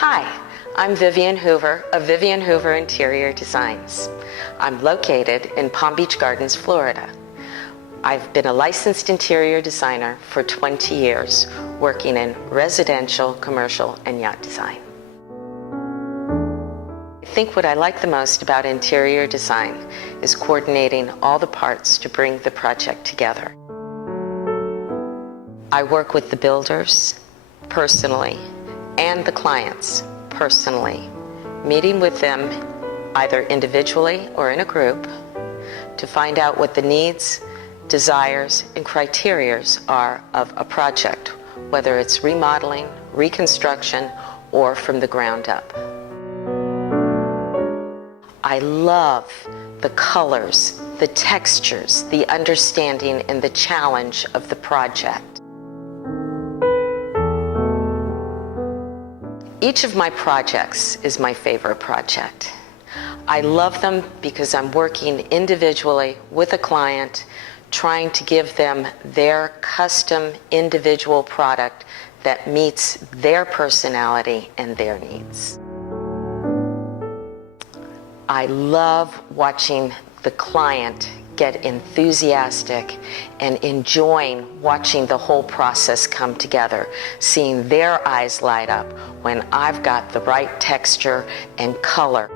Hi, I'm Vivian Hoover of Vivian Hoover Interior Designs. I'm located in Palm Beach Gardens, Florida. I've been a licensed interior designer for 20 years, working in residential, commercial, and yacht design. I think what I like the most about interior design is coordinating all the parts to bring the project together. I work with the builders personally and the clients personally, meeting with them either individually or in a group to find out what the needs, desires, and criterias are of a project, whether it's remodeling, reconstruction, or from the ground up. I love the colors, the textures, the understanding, and the challenge of the project. Each of my projects is my favorite project. I love them because I'm working individually with a client, trying to give them their custom individual product that meets their personality and their needs. I love watching the client get enthusiastic and enjoying watching the whole process come together, seeing their eyes light up when I've got the right texture and color.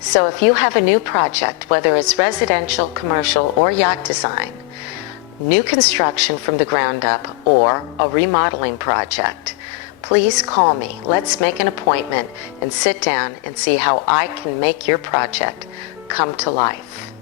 So if you have a new project, whether it's residential, commercial, or yacht design, new construction from the ground up, or a remodeling project, please call me. Let's make an appointment and sit down and see how I can make your project come to life.